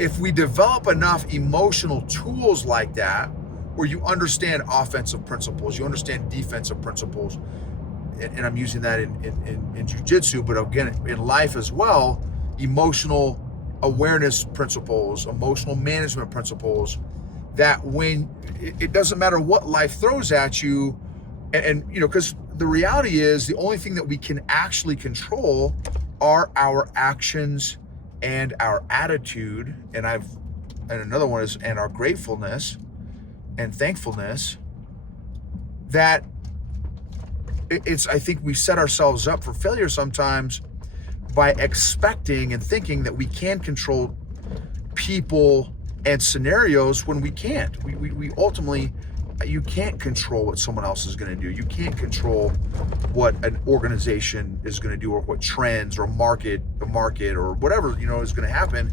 if we develop enough emotional tools like that, where you understand offensive principles, you understand defensive principles, and I'm using that in jiu-jitsu, but again, in life as well, emotional awareness principles, emotional management principles, that when it doesn't matter what life throws at you, and you know, because the reality is the only thing that we can actually control are our actions and our attitude, and another one is and our gratefulness and thankfulness. That it's, I think we set ourselves up for failure sometimes by expecting and thinking that we can control people and scenarios when we can't. We ultimately, you can't control what someone else is going to do. You can't control what an organization is going to do, or what trends or market or whatever, you know, is going to happen.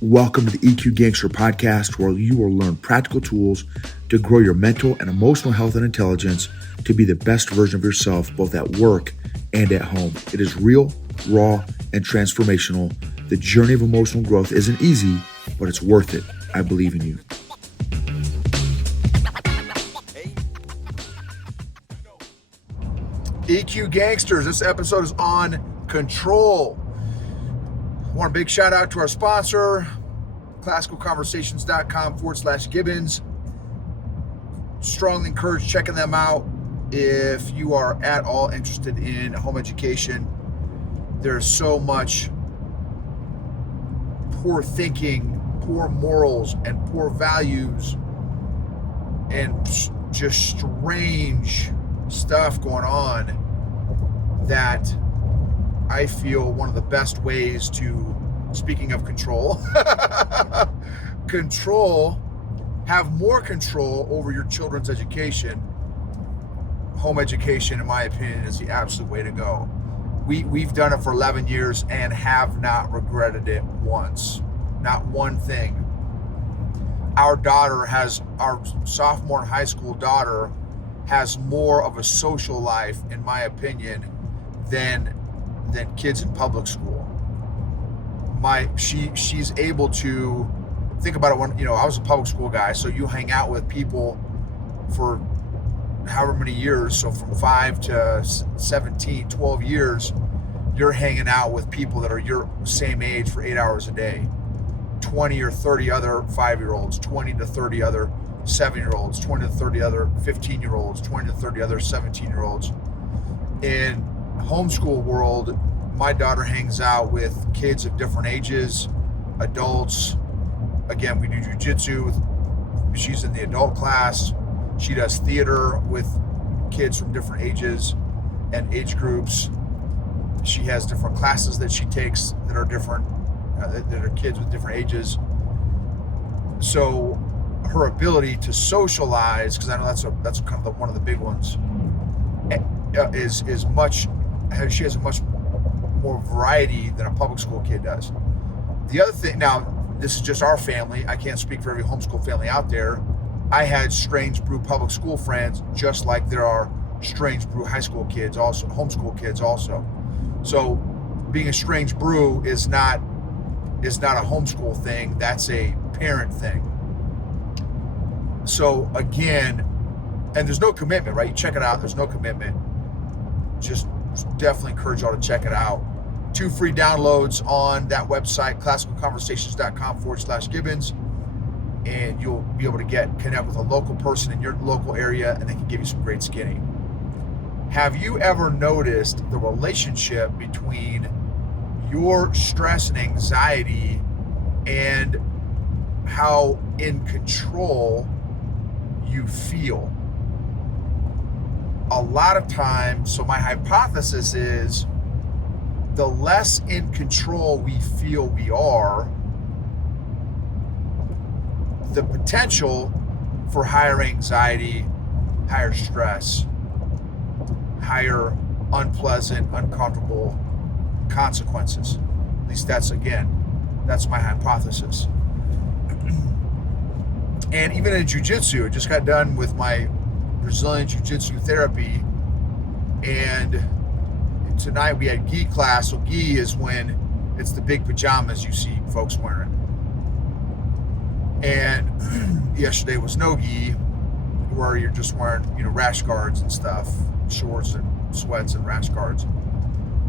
Welcome to the EQ Gangster podcast, where you will learn practical tools to grow your mental and emotional health and intelligence to be the best version of yourself, both at work and at home. It is real, raw, and transformational. The journey of emotional growth isn't easy, but it's worth it. I believe in you. EQ Gangsters, this episode is on control. I want a big shout out to our sponsor, classicalconversations.com/Gibbons. Strongly encourage checking them out if you are at all interested in home education. There's so much poor thinking, poor morals, and poor values, and just strange stuff going on, that I feel one of the best ways to, speaking of control, have more control over your children's education. Home education, in my opinion, is the absolute way to go. We've done it for 11 years and have not regretted it once. Not one thing. Our sophomore in high school daughter has more of a social life, in my opinion, than kids in public school. She's able to think about it. When, you know, I was a public school guy, so you hang out with people for however many years, so from 5 to 17, 12 years, you're hanging out with people that are your same age for 8 hours a day. 20 or 30 other 5-year-olds, 20 to 30 other 7-year-olds, 20 to 30 other 15-year-olds, 20 to 30 other 17-year-olds. In homeschool world, my daughter hangs out with kids of different ages, adults. Again, we do jiu-jitsu. She's in the adult class. She does theater with kids from different ages and age groups. She has different classes that she takes that are different, that are kids with different ages. So her ability to socialize, because I know that's kind of one of the big ones, is much. She has a much more variety than a public school kid does. The other thing, now this is just our family, I can't speak for every homeschool family out there. I had strange brew public school friends, just like there are strange brew high school kids, also homeschool kids also. So being a strange brew is not a homeschool thing, that's a parent thing. So again, and there's no commitment, right? You check it out, there's no commitment. Just definitely encourage y'all to check it out. 2 free downloads on that website, classicalconversations.com/Gibbons, and you'll be able to connect with a local person in your local area, and they can give you some great skinning. Have you ever noticed the relationship between your stress and anxiety and how in control you feel? A lot of times, so my hypothesis is, the less in control we feel we are, the potential for higher anxiety, higher stress, higher unpleasant, uncomfortable consequences. At least that's my hypothesis. And even in jiu-jitsu, I just got done with my Brazilian Jiu Jitsu therapy, and tonight we had gi class. So gi is when it's the big pajamas you see folks wearing. And yesterday was no gi, where you're just wearing, rash guards and stuff, shorts and sweats and rash guards,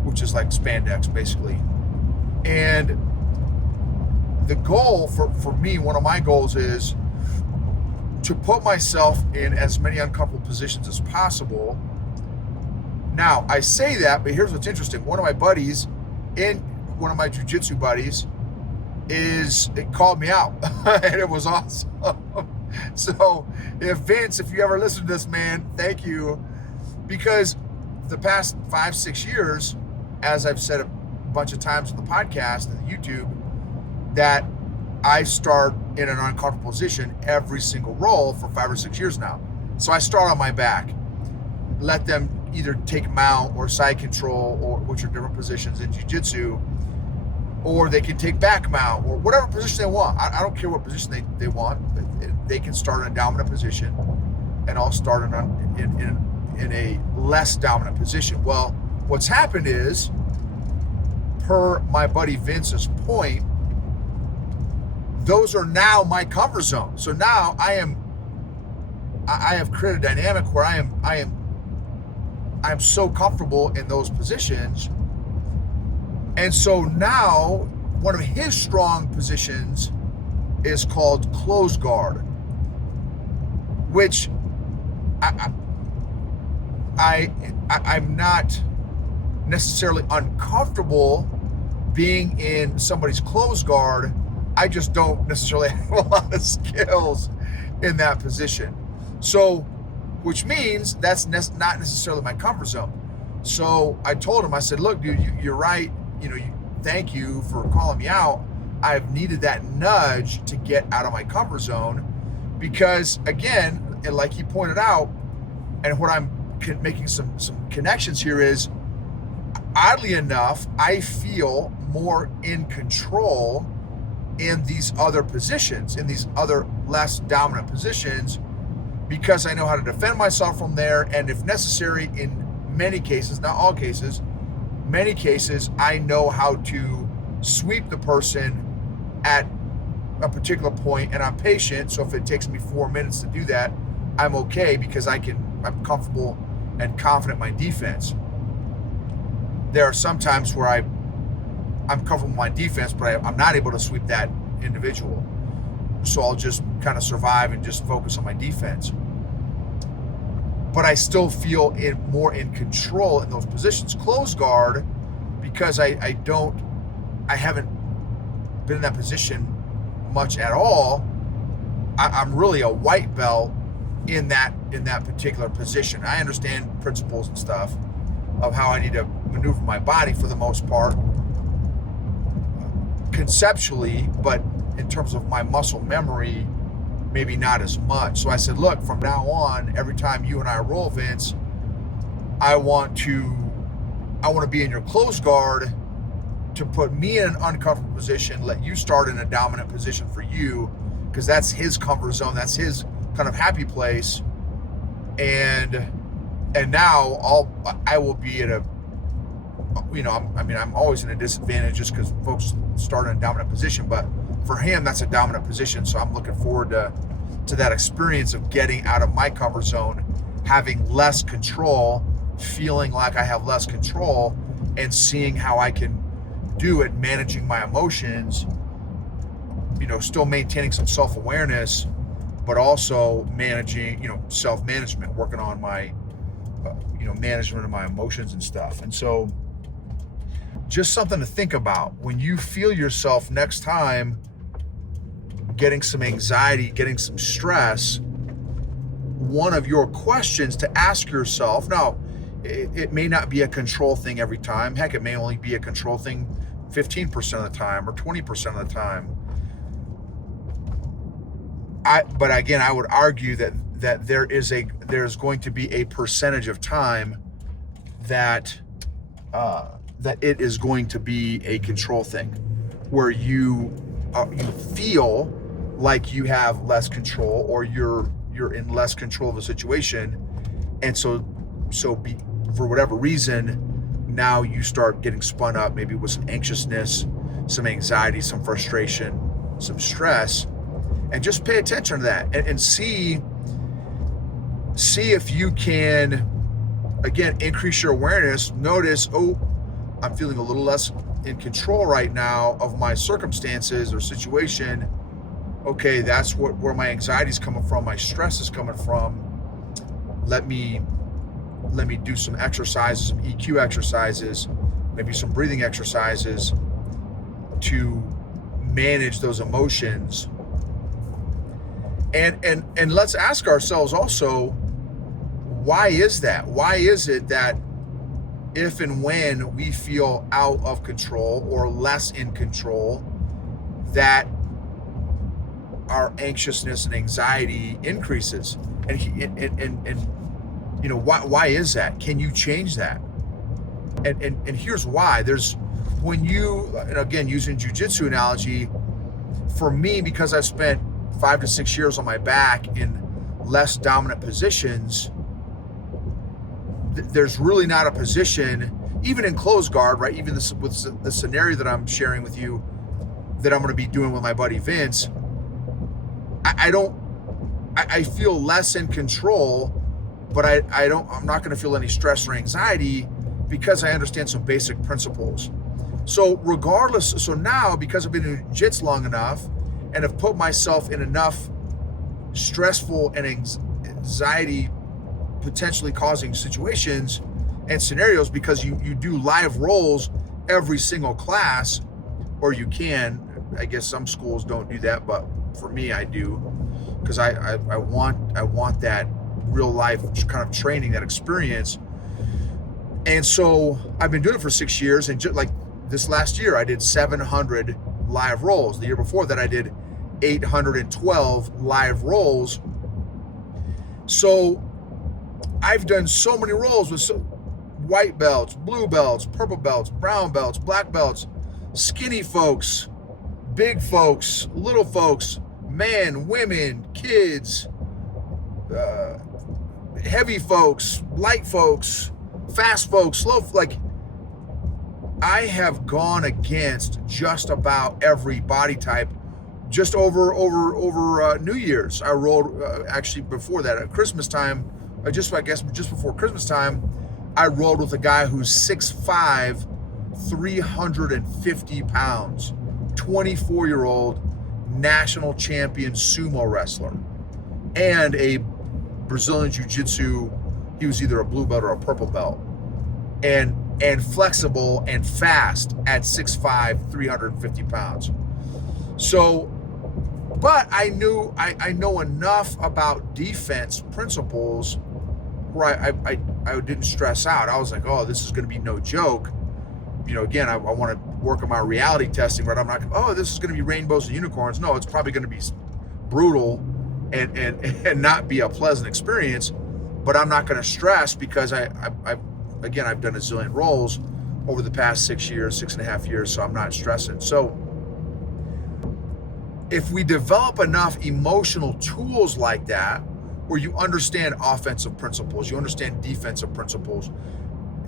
which is like spandex basically. And the goal for me, one of my goals is to put myself in as many uncomfortable positions as possible. Now, I say that, but here's what's interesting. One of my jiu-jitsu buddies, it called me out, and it was awesome. So, if you ever listen to this, man, thank you. Because the past 5-6 years, as I've said a bunch of times on the podcast and YouTube, that I start in an uncomfortable position every single roll for 5 or 6 years now. So I start on my back, let them either take mount or side control, or which are different positions in jiu-jitsu, or they can take back mount or whatever position they want. I don't care what position they want. They can start in a dominant position, and I'll start in a less dominant position. Well, what's happened is, per my buddy Vince's point, those are now my comfort zone. So now I have created a dynamic where I'm so comfortable in those positions. And so now one of his strong positions is called close guard, which I'm not necessarily uncomfortable being in somebody's close guard. I just don't necessarily have a lot of skills in that position. So, which means that's not necessarily my comfort zone. So I told him, I said, look, dude, you're right. Thank you for calling me out. I've needed that nudge to get out of my comfort zone, because again, and like he pointed out, and what I'm making some connections here is, oddly enough, I feel more in control in these other positions, in these other less dominant positions, because I know how to defend myself from there. And if necessary, in many cases, not all cases, many cases, I know how to sweep the person at a particular point, and I'm patient. So if it takes me 4 minutes to do that, I'm okay, because I'm comfortable and confident in my defense. There are some times where I'm comfortable with my defense, but I'm not able to sweep that individual. So I'll just kind of survive and just focus on my defense. But I still feel more in control in those positions. Close guard, because I haven't been in that position much at all. I'm really a white belt in that particular position. I understand principles and stuff of how I need to maneuver my body for the most part, conceptually, but in terms of my muscle memory, maybe not as much. So I said, look, from now on, every time you and I roll, Vince, I want to be in your close guard to put me in an uncomfortable position, let you start in a dominant position for you, because that's his comfort zone, that's his kind of happy place. And now I will be at a, I'm always in a disadvantage just because folks start in a dominant position, but for him, that's a dominant position. So I'm looking forward to that experience of getting out of my comfort zone, having less control, feeling like I have less control, and seeing how I can do it, managing my emotions, still maintaining some self-awareness, but also managing, self-management, working on my, management of my emotions and stuff. And so just something to think about when you feel yourself next time getting some anxiety, getting some stress. One of your questions to ask yourself, now, it may not be a control thing every time. Heck, it may only be a control thing 15% of the time or 20% of the time. But again, I would argue that there's going to be a percentage of time that it is going to be a control thing, where you feel like you have less control, or you're in less control of a situation, and so for whatever reason, now you start getting spun up, maybe with some anxiousness, some anxiety, some frustration, some stress, and just pay attention to that and see if you can, again, increase your awareness. Notice, oh, I'm feeling a little less in control right now of my circumstances or situation. Okay, that's where my anxiety is coming from, my stress is coming from. Let me do some exercises, some EQ exercises, maybe some breathing exercises to manage those emotions. And let's ask ourselves also, why is that? Why is it that if and when we feel out of control or less in control, that our anxiousness and anxiety increases? And you know, why is that? Can you change that? And here's why. When you, and again, using jiu-jitsu analogy, for me, because I've spent 5 to 6 years on my back in less dominant positions, there's really not a position, even in closed guard, right? Even with the scenario that I'm sharing with you, that I'm going to be doing with my buddy Vince, I feel less in control, but I'm not going to feel any stress or anxiety because I understand some basic principles. So now, because I've been in jiu-jitsu long enough and have put myself in enough stressful and anxiety potentially causing situations and scenarios, because you do live rolls every single class, or you can. I guess some schools don't do that, but for me, I do, because I want that real life kind of training, that experience. And so I've been doing it for 6 years, and just like this last year, I did 700 live rolls. The year before that, I did 812 live rolls. So I've done so many rolls with white belts, blue belts, purple belts, brown belts, black belts, skinny folks, big folks, little folks, men, women, kids, heavy folks, light folks, fast folks, slow. Like, I have gone against just about every body type. Just over New Year's, I rolled, actually before that, at Christmas time, just before Christmas time, I rolled with a guy who's 6'5", 350 pounds, 24-year-old national champion sumo wrestler, and a Brazilian Jiu Jitsu. He was either a blue belt or a purple belt, and flexible and fast at 6'5", 350 pounds. So, but I know enough about defense principles where I didn't stress out. I was like, oh, this is going to be no joke. You know, again, I want to work on my reality testing, right? I'm not, oh, this is going to be rainbows and unicorns. No, it's probably going to be brutal and not be a pleasant experience, but I'm not going to stress, because I've done a zillion rolls over the past 6 years, 6.5 years, so I'm not stressing. So if we develop enough emotional tools like that, where you understand offensive principles, you understand defensive principles,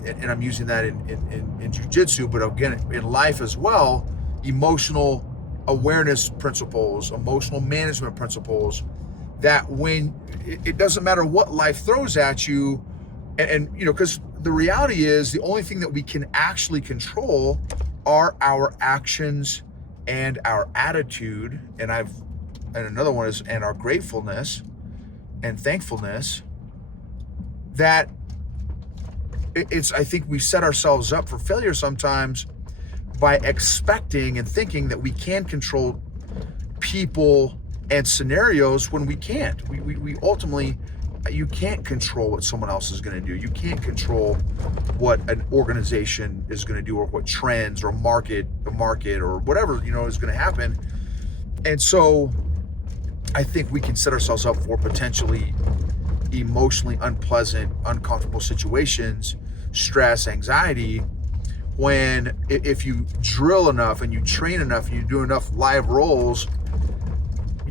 and I'm using that in jiu-jitsu, but again, in life as well, emotional awareness principles, emotional management principles, that when it doesn't matter what life throws at you, and you know, because the reality is the only thing that we can actually control are our actions and our attitude, and another one is, and our gratefulness and thankfulness. That I think we set ourselves up for failure sometimes by expecting and thinking that we can control people and scenarios when we can't. We ultimately, you can't control what someone else is going to do. You can't control what an organization is going to do, or what trends or the market or whatever, you know, is going to happen. And so I think we can set ourselves up for potentially emotionally unpleasant, uncomfortable situations, stress, anxiety, when if you drill enough and you train enough and you do enough live rolls,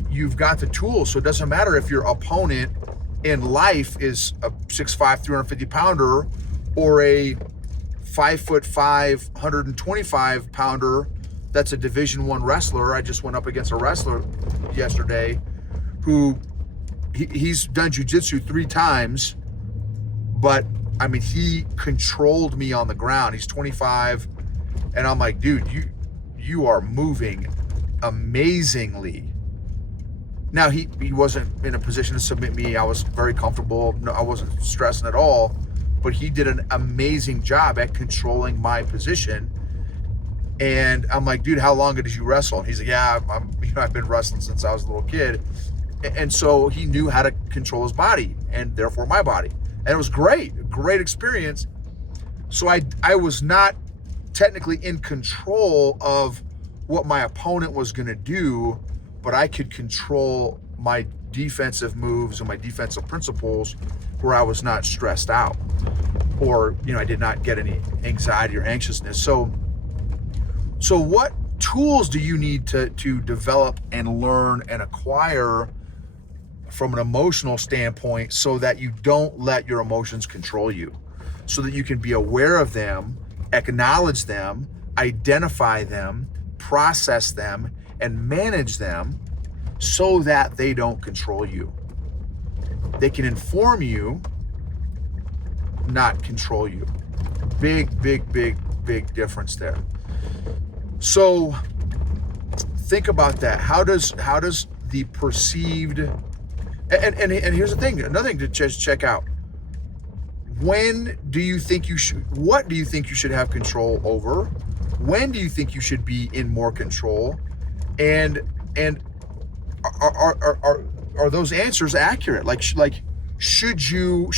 you've got the tools. So it doesn't matter if your opponent in life is a 6'5", 350 pounder, or a 5'5", 125 pounder. That's a Division I wrestler. I just went up against a wrestler yesterday who he's done jiu-jitsu 3 times, but I mean, he controlled me on the ground. He's 25, and I'm like, dude, you are moving amazingly. Now, he wasn't in a position to submit me. I was very comfortable. No, I wasn't stressing at all, but he did an amazing job at controlling my position. And I'm like, dude, how long did you wrestle? And he's like, yeah, I've been wrestling since I was a little kid. And so he knew how to control his body and therefore my body. And it was great experience. So I was not technically in control of what my opponent was going to do, but I could control my defensive moves and my defensive principles where I was not stressed out, or, I did not get any anxiety or anxiousness. So what tools do you need to develop and learn and acquire from an emotional standpoint so that you don't let your emotions control you, so that you can be aware of them, acknowledge them, identify them, process them, and manage them so that they don't control you? They can inform you, not control you. Big difference there. So think about that. How does the perceived, and here's the thing, another thing to just check out. What do you think you should have control over? When do you think you should be in more control? And are those answers accurate? Like should you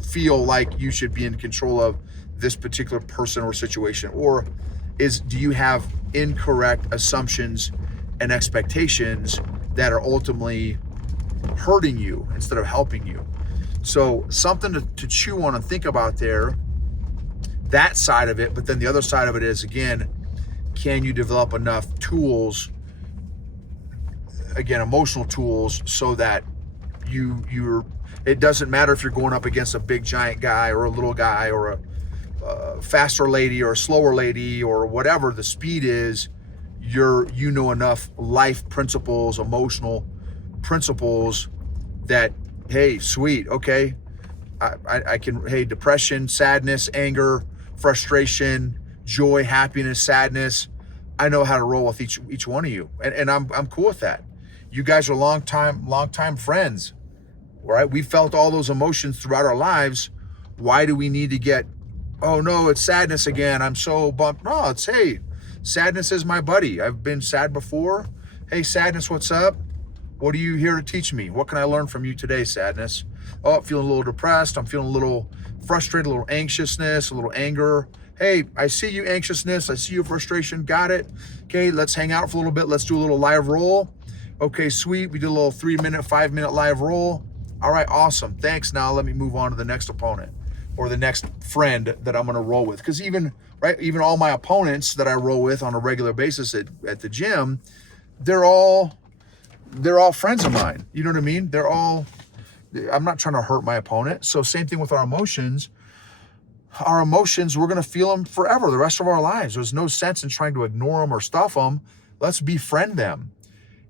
feel like you should be in control of this particular person or situation, or do you have incorrect assumptions and expectations that are ultimately hurting you instead of helping you? So something to chew on and think about there, that side of it. But then the other side of it is, again, can you develop enough tools, again, emotional tools, so that it doesn't matter if you're going up against a big giant guy or a little guy or a faster lady or a slower lady or whatever the speed is, you know enough life principles, emotional principles that, hey, sweet, okay, I can, hey, depression, sadness, anger, frustration, joy, happiness, sadness, I know how to roll with each one of you, and I'm cool with that. You guys are long time friends, right? We felt all those emotions throughout our lives. Why do we need to get, oh no, it's sadness again, I'm so bummed? No, it's, hey, sadness is my buddy. I've been sad before. Hey, sadness, what's up? What are you here to teach me? What can I learn from you today, sadness? Oh, I'm feeling a little depressed. I'm feeling a little frustrated, a little anxiousness, a little anger. Hey, I see you, anxiousness. I see you, frustration. Got it. Okay, let's hang out for a little bit. Let's do a little live roll. Okay, sweet. We did a little 3-minute, 5-minute live roll. All right, awesome. Thanks. Now let me move on to the next opponent or the next friend that I'm going to roll with. Because even all my opponents that I roll with on a regular basis at the gym, they're all friends of mine. You know what I mean? I'm not trying to hurt my opponent. So same thing with our emotions. Our emotions, we're going to feel them forever, the rest of our lives. There's no sense in trying to ignore them or stuff them. Let's befriend them.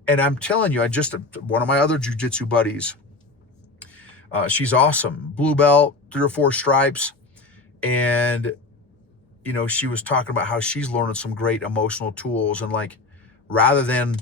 And I'm telling you, one of my other jiu-jitsu buddies, she's awesome. Blue belt, 3 or 4 stripes. And, she was talking about how she's learning some great emotional tools. And rather than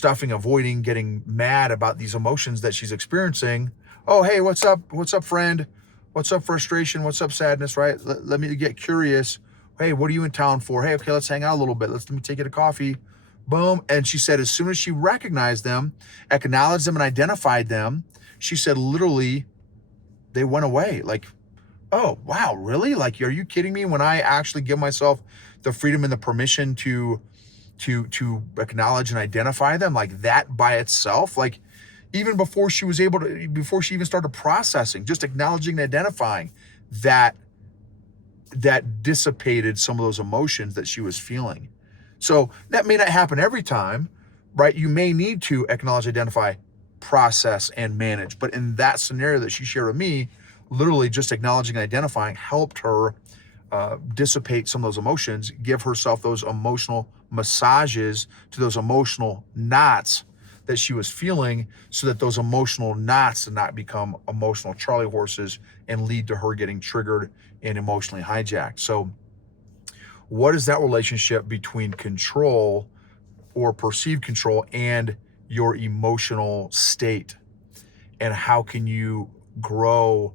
avoiding getting mad about these emotions that she's experiencing, oh, hey, what's up? What's up, friend? What's up, frustration? What's up, sadness, right? Let me get curious. Hey, what are you in town for? Hey, okay, let's hang out a little bit. Let me take you to coffee. Boom. And she said, as soon as she recognized them, acknowledged them, and identified them, she said, literally, they went away. Oh, wow, really? Are you kidding me? When I actually give myself the freedom and the permission to acknowledge and identify them, that by itself, even before she even started processing, just acknowledging and identifying that dissipated some of those emotions that she was feeling. So that may not happen every time, right? You may need to acknowledge, identify, process, and manage. But in that scenario that she shared with me, literally just acknowledging and identifying helped her dissipate some of those emotions, give herself those emotional massages to those emotional knots that she was feeling, so that those emotional knots did not become emotional Charlie horses and lead to her getting triggered and emotionally hijacked. So what is that relationship between control or perceived control and your emotional state? And how can you grow?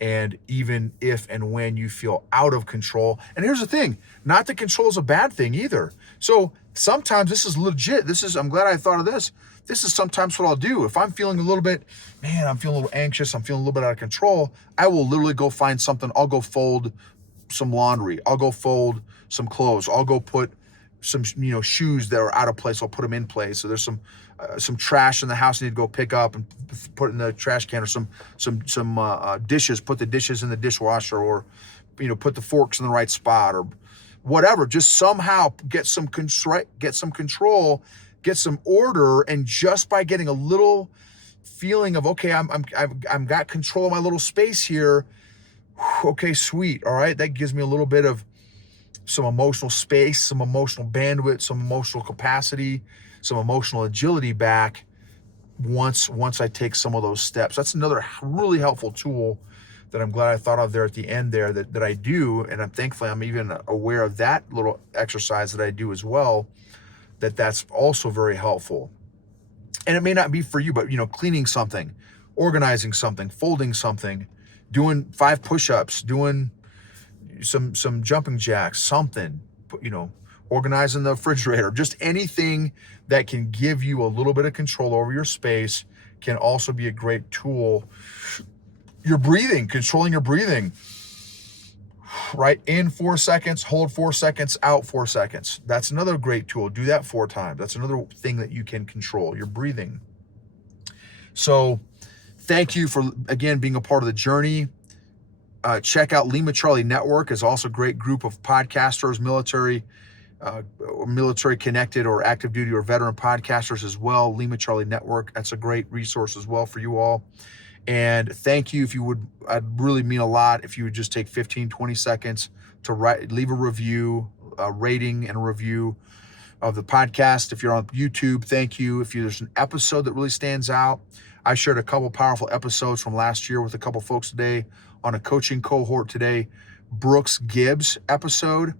And even if and when you feel out of control, and here's the thing, not that control is a bad thing either. So sometimes this is legit. I'm glad I thought of this. This is sometimes what I'll do. If I'm feeling a little bit, I'm feeling a little anxious, I'm feeling a little bit out of control, I will literally go find something. I'll go fold some laundry. I'll go fold some clothes. I'll go put some, shoes that are out of place. I'll put them in place. So there's some trash in the house I need to go pick up and put in the trash can, or some dishes, put the dishes in the dishwasher, or, put the forks in the right spot, or whatever. Just somehow get some control, get some order. And just by getting a little feeling of, okay, I'm got control of my little space here. Okay, sweet. All right. That gives me a little bit of some emotional space, some emotional bandwidth, some emotional capacity, some emotional agility back once I take some of those steps. That's another really helpful tool that I'm glad I thought of there at the end there that I do. And I'm even aware of that little exercise that I do as well, that's also very helpful. And it may not be for you, but, cleaning something, organizing something, folding something, doing 5 push-ups, doing some jumping jacks, something, organizing the refrigerator, just anything that can give you a little bit of control over your space can also be a great tool. Your breathing, controlling your breathing, right? In 4 seconds, hold 4 seconds, out 4 seconds. That's another great tool. Do that 4 times. That's another thing that you can control, your breathing. So thank you for, again, being a part of the journey. Check out Lima Charlie Network. Is also a great group of podcasters, military connected or active duty or veteran podcasters as well. Lima Charlie Network. That's a great resource as well for you all. And thank you. I'd really mean a lot if you would just take 15, 20 seconds to leave a review, a rating and a review of the podcast. If you're on YouTube, thank you. If there's an episode that really stands out, I shared a couple powerful episodes from last year with a couple folks today on a coaching cohort today. Brooks Gibbs episode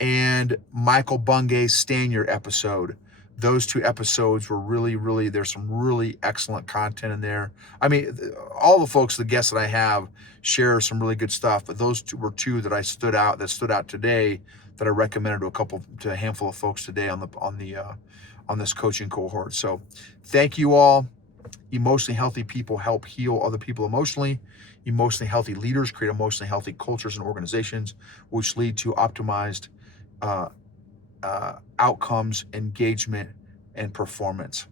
and Michael Bungay Stanier episode. Those 2 episodes were really, there's some really excellent content in there. I mean, all the folks, the guests that I have share some really good stuff, but those 2 were 2 that stood out today that I recommended to a handful of folks today on this coaching cohort. So thank you all. Emotionally healthy people help heal other people emotionally. Emotionally healthy leaders create emotionally healthy cultures and organizations, which lead to optimized outcomes, engagement, and performance.